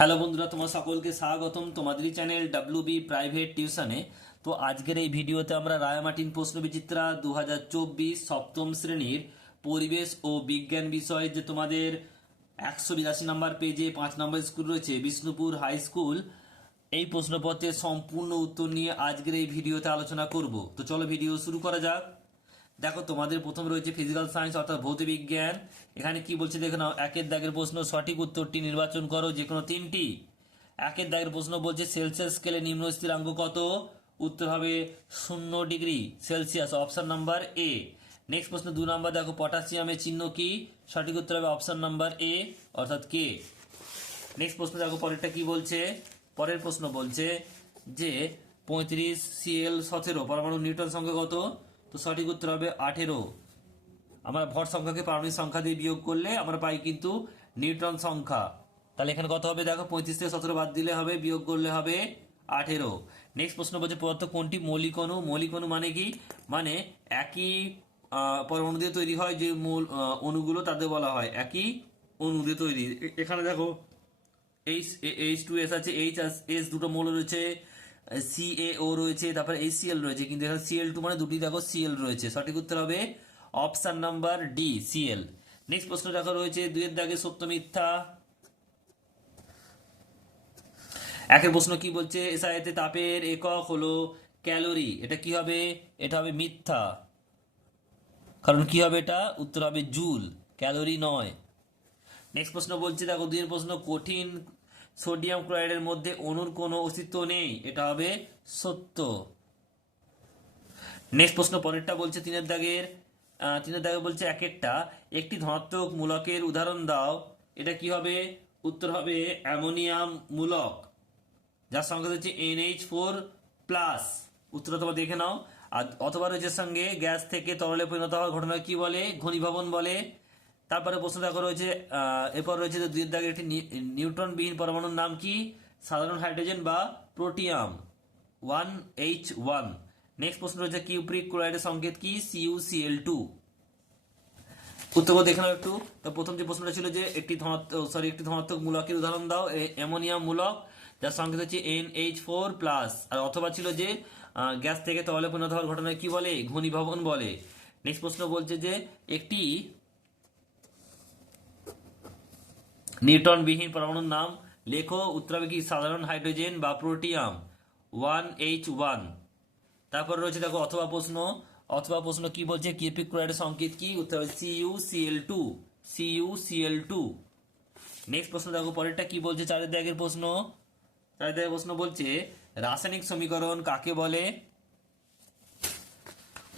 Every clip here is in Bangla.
হ্যালো বন্ধুরা, তোমার সকলকে স্বাগতম তোমাদেরই চ্যানেল ডাব্লিউ বি প্রাইভেট টিউশনে তো আজকের এই ভিডিওতে আমরা রায়ামাটিন প্রশ্ন বিচিত্রা দু সপ্তম শ্রেণির পরিবেশ ও বিজ্ঞান বিষয়ে যে তোমাদের একশো বিরাশি নম্বর পেজে পাঁচ নম্বর স্কুল রয়েছে, বিষ্ণুপুর হাই স্কুল, এই প্রশ্নপত্রের সম্পূর্ণ উত্তর নিয়ে আজকের এই ভিডিওতে আলোচনা করব। তো চলো ভিডিও শুরু করা যাক। দেখো, তোমাদের প্রথম রয়েছে ফিজিক্যাল সায়েন্স অর্থাৎ ভৌত বিজ্ঞান। এখানে কি বলছে, দেখে নাও, একের দাগের প্রশ্ন, সঠিক উত্তরটি নির্বাচন করো, যে কোনো তিনটি। একের দাগের প্রশ্ন বলছে সেলসিয়াস স্কেলে নিম্ন স্থিরাঙ্ক কত? উত্তর হবে শূন্য degree celsius option number A next প্রশ্ন, দু নম্বর, দেখো পটাশিয়ামের চিহ্ন কি? সঠিক উত্তর হবে অপশন নাম্বার এ অর্থাৎ কে নেক্সট প্রশ্ন, দেখো, পরেরটা কি বলছে? পরের প্রশ্ন বলছে যে পঁয়ত্রিশ সিএল সতেরো, পরমাণু নিউটন সংখ্যা কত? তো সঠিক উত্তর হবে আঠেরো। আমরা ভর সংখ্যাকে পারমাণবিক সংখ্যা দিয়ে বিয়োগ করলে আমরা পাই কিন্তু নিউটন সংখ্যা। তাহলে এখানে কত হবে? দেখো, পঁয়ত্রিশ থেকে সতেরো বাদ দিলে হবে, বিয়োগ করলে হবে আঠেরো। নেক্সট প্রশ্ন বলছে, পদার্থ কোনটি মৌলিক অণু? মৌলিক অণু মানে কি? মানে একই পরমাণু দিয়ে তৈরি হয় যে মূল অণুগুলো তাদের বলা হয়। একই অণু দিয়ে তৈরি। এখানে দেখো এইচ এইচ টু এস আছে এইচ এস দুটো মৌল রয়েছে। সি এ ও রয়েছে, তারপরে এইচ সিএল রয়েছে, কিন্তু এখানে সিএল টু মানে দুটি, দেখো সিএল রয়েছে। সঠিক উত্তর হবে option number D CL next প্রশ্ন দেখো রয়েছে, দুইয়ের দাগে সত্য মিথ্যা। একের প্রশ্ন কি বলছে? এসআইতে তাপের একক হলো ক্যালোরি, এটা কি হবে? এটা হবে মিথ্যা। কারণ কি হবে এটা? উত্তর হবে জুল, ক্যালোরি নয়। নেক্সট প্রশ্ন বলছে, দেখো দুইয়ের প্রশ্ন কঠিন সোডিয়াম ক্লোরাইডের মধ্যে অণুর কোনো অস্তিত্ব নেই। এটা হবে সত্য। নেক্সট প্রশ্ন, পরেরটা বলছে তিনের দাগের তিনের দাগে বলছে এক একটা। একটি ধনাত্মক মূলকের উদাহরণ দাও। এটা কি হবে? উত্তর হবে অ্যামোনিয়াম মূলক। যার সংখ্যা হচ্ছে এনএইচ ফোর প্লাস। উত্তরটা তোমরা দেখে নাও। আর অথবা রয়েছে সঙ্গে, গ্যাস থেকে তরলে পরিণত হওয়ার ঘটনা কি বলে? ঘনীভবন বলে। তারপরে প্রশ্ন দেখো রয়েছে এরপর রয়েছে যে দুইয়ের দাগের একটি নিউট্রনবিহীন পরমাণুর নাম কি? সাধারণ হাইড্রোজেন বা protium. One H one. Next প্রশ্ন রয়েছে কিউপ্রিক ক্লোরাইডের সংকেত কি? সিইউসিএল টু উত্তর দেখে নাও একটু। তো প্রথম যে প্রশ্নটা ছিল যে একটি ধনাত্মক সরি একটি ধনাত্মক মূলকের উদাহরণ দাও অ্যামোনিয়াম মূলক, যার সংকেত হচ্ছে এন এইচ ফোর প্লাস আর অথবা ছিল যে গ্যাস থেকে তরলে পরিণত হওয়ার ঘটনায় কি বলে? ঘনীভবন বলে। নেক্সট প্রশ্ন বলছে যে, একটি নিউটন বিহীন পরমাণুর নাম। লেখো উত্তর হবে কি সাধারণ হাইড্রোজেন বা প্রোটিয়াম? One H one. তারপর রয়েছে দেখো, অথবা প্রশ্ন। অথবা প্রশ্ন কি বলছে? কিউপিক ক্লোরাইডের সংকেত কি? উত্তর CU CL two CU CL two next প্রশ্ন দেখো, পরেরটা কি বলছে? চারের দাগের প্রশ্ন। চারের দাগের প্রশ্ন বলছে, রাসায়নিক সমীকরণ কাকে বলে?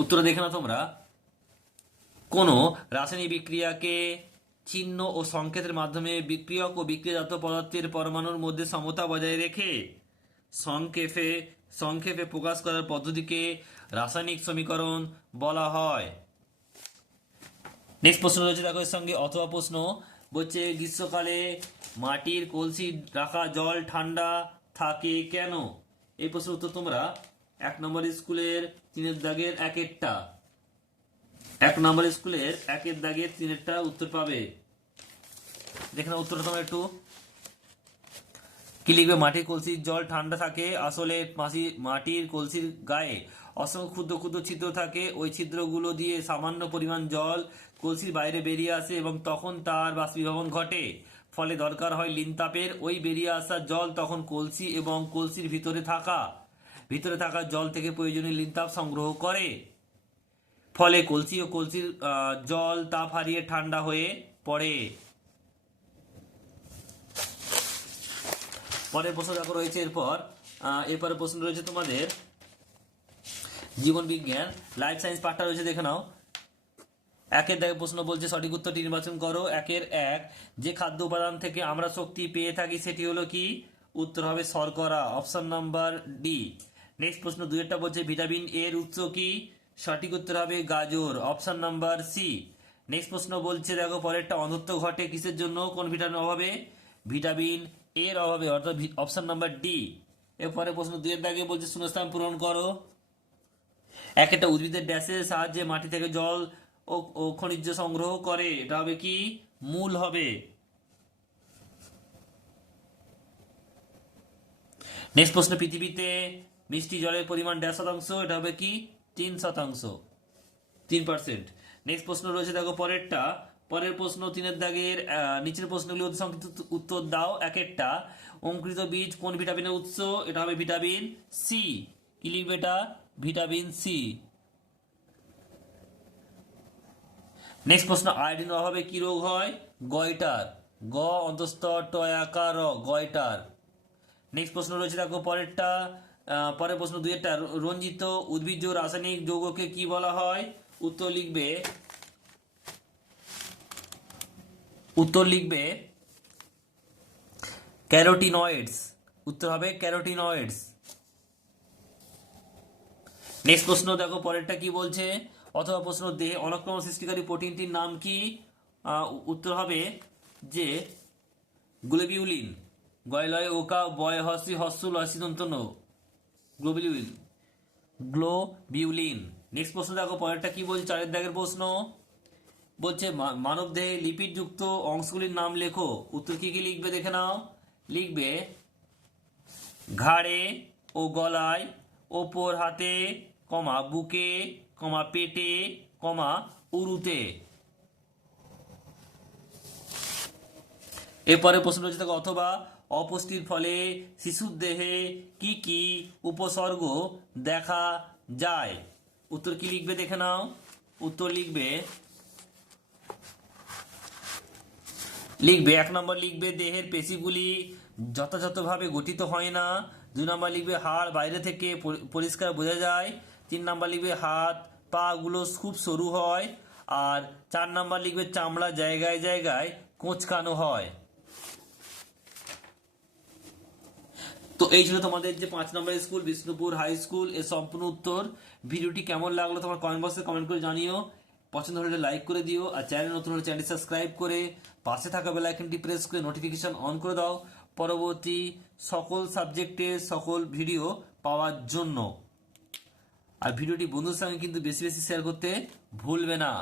উত্তর দেখে না তোমরা। কোনো রাসায়নিক বিক্রিয়াকে চিহ্ন ও সংকেতের মাধ্যমে বিক্রিয়ক ও বিক্রিয়াজাত পদার্থের পরমাণুর মধ্যে সমতা বজায় রেখে সংক্ষেপে সংক্ষেপে প্রকাশ করার পদ্ধতিকে রাসায়নিক সমীকরণ বলা হয়। নেক্সট প্রশ্ন রয়েছে দেখো সঙ্গে অথবা প্রশ্ন বলছে, গ্রীষ্মকালে মাটির কলসি রাখা জল ঠান্ডা থাকে কেন? এই প্রশ্নের উত্তর তোমরা এক নম্বর স্কুলের তিনের দাগের এক একটা এক নম্বর স্কুলের একের দাগের তিনেরটা উত্তর পাবে। দেখে নাও উত্তরটা তোমরা একটু কি লিখবে? মাটির কলসির জল ঠান্ডা থাকে, আসলে মাসি মাটির কলসির গায়ে অসংখ্য ক্ষুদ্র ক্ষুদ্র ছিদ্র থাকে, ওই ছিদ্রগুলো দিয়ে সামান্য পরিমাণ জল কলসির বাইরে বেরিয়ে আসে এবং তখন তার বাষ্পীভবন ঘটে। ফলে দরকার হয় লিনতাপের ওই বেরিয়ে আসা জল তখন কলসি এবং কলসির ভিতরে থাকা। ভিতরে থাকা জল থেকে প্রয়োজনীয় লিনতাপ সংগ্রহ করে। ফলে কলসি ও কলসির জল তাপ হারিয়ে ঠান্ডা হয়ে পড়ে। পরের প্রশ্ন দেখো রয়েছে এরপর আহ, এরপরে প্রশ্ন রয়েছে তোমাদের জীবন বিজ্ঞান লাইফ সায়েন্স পার্টটা রয়েছে দেখে নাও। একের দাগে প্রশ্ন বলছে সঠিক উত্তরটি নির্বাচন করো। একের এক যে খাদ্য উপাদান থেকে আমরা শক্তি পেয়ে থাকি সেটি হলো কি? উত্তর হবে শর্করা অপশন নাম্বার ডি নেক্সট প্রশ্ন দুইটা বলছে ভিটামিন এর উৎস কি? সঠিক উত্তর হবে গাজর অপশন নাম্বার সি নেক্সট প্রশ্ন বলছে দেখো পরেরটা অন্ধত্ব ঘটে কিসের জন্য? কোন ভিটামিন অভাবে? ভিটামিন এর অভাবে, অর্থাৎ অপশন নাম্বার ডি এরপরে প্রশ্ন দুইয়ের দাগে বলছে, শূন্যস্থান পূরণ করো। এক একটা উদ্ভিদের ড্যাসের সাহায্যে মাটি থেকে জল ও খনিজ সংগ্রহ করে। এটা হবে কি? মূল হবে। নেক্সট প্রশ্ন, পৃথিবীতে মিষ্টি জলের পরিমাণ দেড় শতাংশ, এটা হবে কি? তিন শতাংশ। তিন পার্সেন্ট নেক্সট প্রশ্ন রয়েছে, দেখো পরেরটা। পরের প্রশ্ন, তিনের দাগের নিচের প্রশ্নগুলি অতি সংক্ষিপ্ত উত্তর দাও। এক একটা। অঙ্কুরিত বীজ কোন ভিটামিনের উৎস? এটা হবে ভিটামিন সি কি লিখবে এটা? ভিটামিন সি নেক্সট প্রশ্ন আয়োডিন অভাবে কি রোগ হয়? গয়টার। গ অন্তস্থ টয়াকার গয়টার। নেক্সট প্রশ্ন রয়েছে, দেখো পরেরটা। পরের প্রশ্ন দুইটা রঞ্জিত উদ্ভিজ্জ রাসায়নিক যৌগকে কি বলা হয়? উত্তর লিখবে উত্তর লিখবে ক্যারোটিনয়েডস উত্তর হবে ক্যারোটিনয়েডস নেক্সট প্রশ্ন দেখো, পরেরটা কি বলছে? অথবা প্রশ্ন দে অনক্রম সৃষ্টিকারী প্রোটিনটির নাম কি? উত্তর হবে যে গ্লোবিউলিন। গয়লয়, ওকা, বয়, হসি, হস্য লসি দন্তন গ্লোবিউলিন। গ্লোবিউলিন। নেক্সট প্রশ্ন দেখো, পরেরটা কি বলছে? চারের দাগের প্রশ্ন। বলছে মানব দেহে লিপিড যুক্ত অংশগুলির নাম লেখো। উত্তর কি কি লিখবে দেখে নাও। লিখবে, ঘাড়ে ও গলায়, ওপর হাতে, কমা বুকে, কমা পেটে, কমা উরুতে। এরপরে প্রশ্ন হচ্ছে অথবা অপুষ্টির ফলে শিশুর দেহে কি কি উপসর্গ দেখা যায়? উত্তর কি লিখবে দেখে নাও। উত্তর লিখবে লিখবে, এক নম্বর লিখবে, দেহের পেশিগুলি যথাযথভাবে গঠিত হয় না। দুই নম্বর লিখবে, হাড় বাইরে থেকে পরিষ্কার বোঝা যায়। তিন নম্বর লিখবে, হাত পা গুলো খুব সরু হয়। আর চার নম্বর লিখবে, চামড়া জায়গায় জায়গায় কোঁচকানো হয়। তো এই ছিল তোমাদের যে পাঁচ নম্বর স্কুল, বিষ্ণুপুর হাই স্কুল, এর সম্পূর্ণ উত্তর। ভিডিওটি কেমন লাগল তোমার কমেন্ট বক্সে কমেন্ট করে জানিও। পছন্দ হলে লাইক করে দিও আর চ্যানেল নতুন হলে চ্যানেলটি সাবস্ক্রাইব করে পাশে থাকা বেল আইকনটি প্রেস করে নোটিফিকেশন অন করে দাও। পরবর্তী সকল সাবজেক্টের সকল ভিডিও পাওয়ার জন্য। আর ভিডিওটি বন্ধুর সঙ্গে কিন্তু বেশি বেশি শেয়ার করতে ভুলবে না।